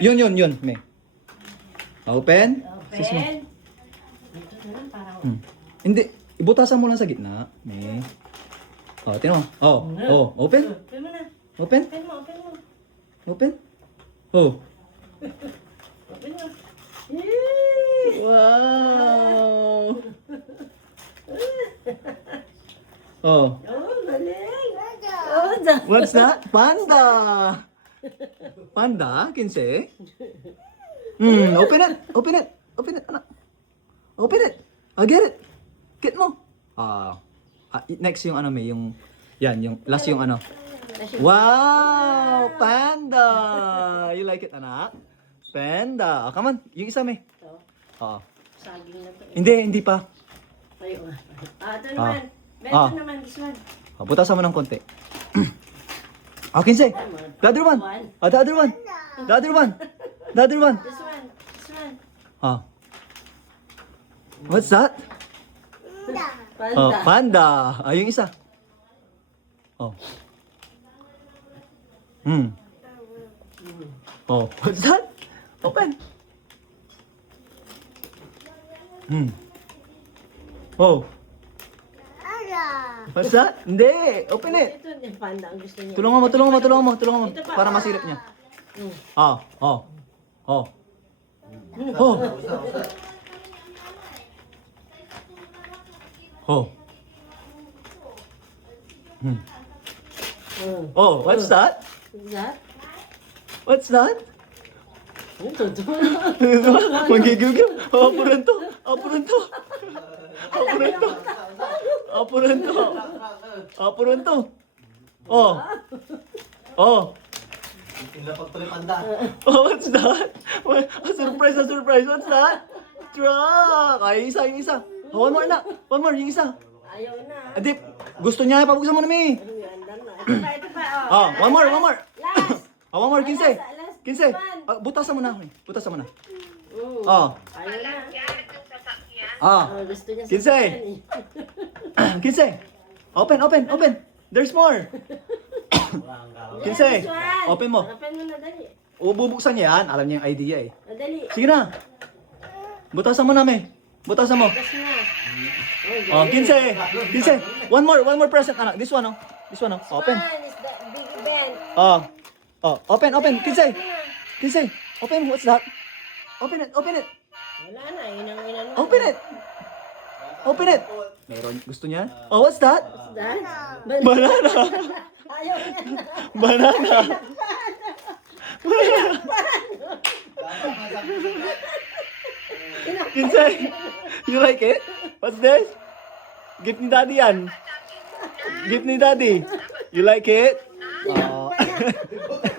Yun, May. Open. Sis mo. Open. Ito na lang parang... Hindi, ibutasan mo lang sa gitna, May. Oh, tino. Open. Open mo na. Open. Open mo, open mo. Open. Oh. Open mo. Yay! Wow. Oh. Oh, galing. Oh, da. What's that? Panda. Panda, kinse? Open it. Open it. Open it, anak. Open it. Get it. Get mo. Next yung ano, May, yung yan, yung last yung ano. Wow, panda. You like it, anak? Panda. Come on, yung isa, May. Ito. Oo. Saging na to. Hindi pa. Ayun. Ito naman. Ah. Ito naman, this one. Butasan mo ng konti. Kinse. The other one. The other one. The other one. The other one. This one. This one. What's that? Panda. Panda. Yung isa. What's that? Open. What's that? Hindi. Open it. Ito yung panda ang gusto niya. Tulungan mo. Ito pa. Para masilip niya. Mm. Oh. What's that? Is that? What's that? Ito. Manggigigil. Apuranto. Apuranto. Apuranto. Apuranto. Apuranto. What's that? A surprise. What's that? Truck. Yung isa. One more na. One more, yung isa. Ayaw na. Adip, gusto niya, pabuksan mo na, May. Ano yan? Ito pa. One more. Last. One more, 15. Last. 15. Butasan mo na, May. Butasan mo na. Ayaw na. Gusto niya 15. 15. Open. There's more. 15. Open mo. Open mo na, dali. Bubuksan niya yan. Alam niya yung idea eh. Dali. Sige na. Butasan mo na, May. Butasan mo. Tapos na. 15. One more present, anak. This one, Open. One is the big event. Open. 15. Open. What's that? Open it. Wala na. Inang. Open it. Meron. Gusto niya? What's that? That? Banana. Ayaw na. Banana. Kinsay, you like it? What's this? Gift ni Daddy yan. Gift ni Daddy. You like it?